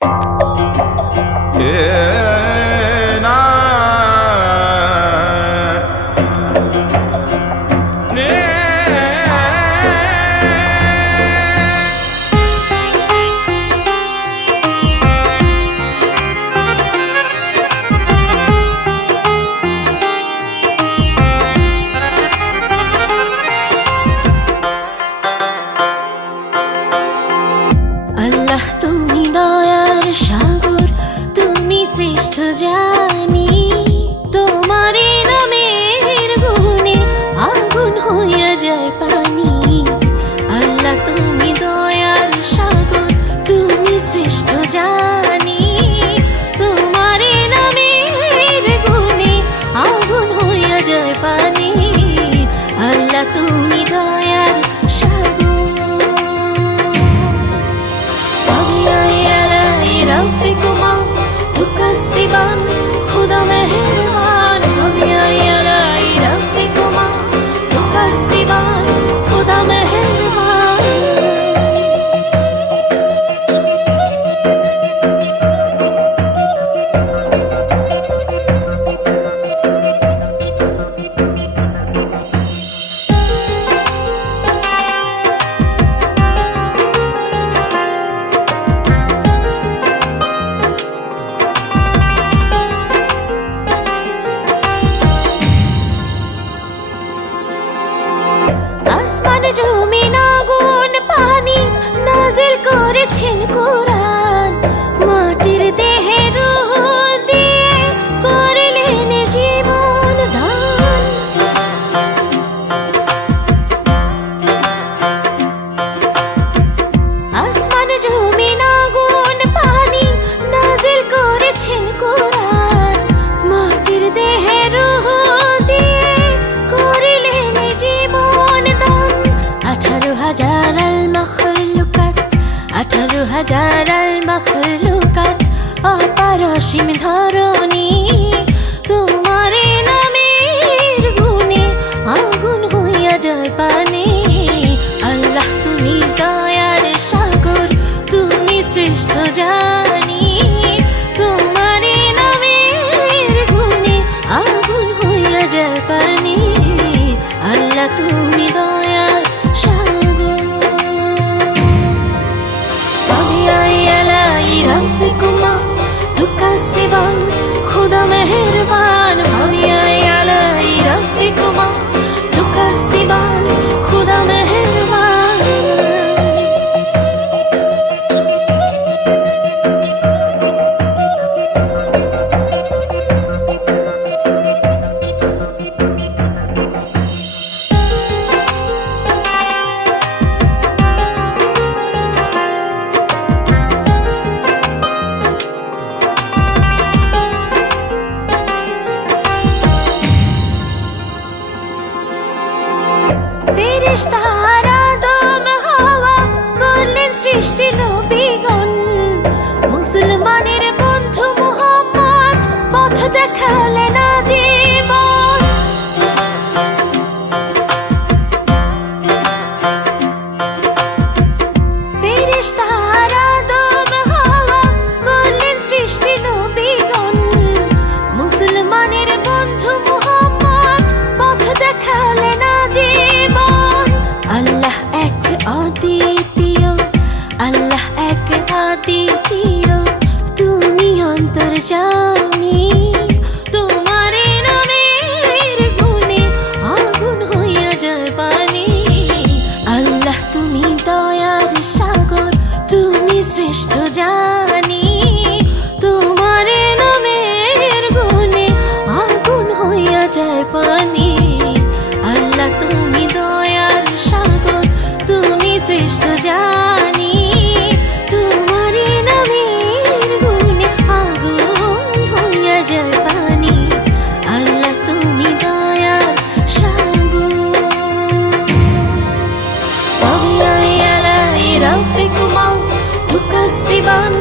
আল্লাহ তুমি দয়ার সাগর, তুমি শ্রেষ্ঠ জানি। তোমার নামের গুণে আগুন হইয়া যায় পানি। আল্লাহ তুমি দয়ার সাগর, তুমি শ্রেষ্ঠ জানি। তোমার নামের গুণে আগুন হইয়া যায় পানি। আল্লাহ তুমি দয়ার ربكما تكذبان خدا مهربان فبأي آلاء ربكما تكذبان خدا مهربان আসমান জমিন আগুন পানি নাজিল করেছেন কোরআন। মাটির দেহে রূহ দিয়ে করলেন জীবন দান। আসমান জমিন আগুন পানি নাজিল করেছেন কোরআন। মাটির দেহে রূহ দিয়ে করলেন জীবন দান। 18,000 المخلوقات 18,000 المخلوقات অপারসীম ধরণী। তোমার নামের গুণে আগুন হইয়া যায় পানি। আল্লাহ তুমি দয়ার সাগর, তুমি শ্রেষ্ঠ জানি। তোমার নামের গুণে আগুন হইয়া যায় পানি। আল্লাহ তুমি দয়ার সাগর। فبأي آلاء ربكما تكذبان خدا مهربان فبأي آلاء ربكما تكذبان خدا مهربان ফেরেশতারা আদম হাওয়া করলেন সৃষ্টি নবীগণ। মুসলমানের বন্ধু মুহাম্মদ পথ দেখালেন আজীবন। ফেরেশতারা আদম হাওয়া করলেন সৃষ্টি নবীগণ। মুসলমানের বন্ধু মুহাম্মদ পথ দেখালেন আজীবন। আল্লাহ এক অদ্বিতীয়, আল্লাহ এক অদ্বিতীয়, তুমি অন্তর্যামী। তোমার নামের গুণে আগুন হইয়া যায় পানি। আল্লাহ তুমি দয়ার সাগর, তুমি শ্রেষ্ঠ জানি। তোমার নামের গুণে আগুন হইয়া যায় পানি। আল্লাহ তুমি দয়ার সাগর, তুমি শ্রেষ্ঠ জানি। তোমার নামের গুণে আগুন হইয়া যায় পানি। আল্লাহ তুমি দয়ার সাগর। فبأي آلاء ربكما تكذبان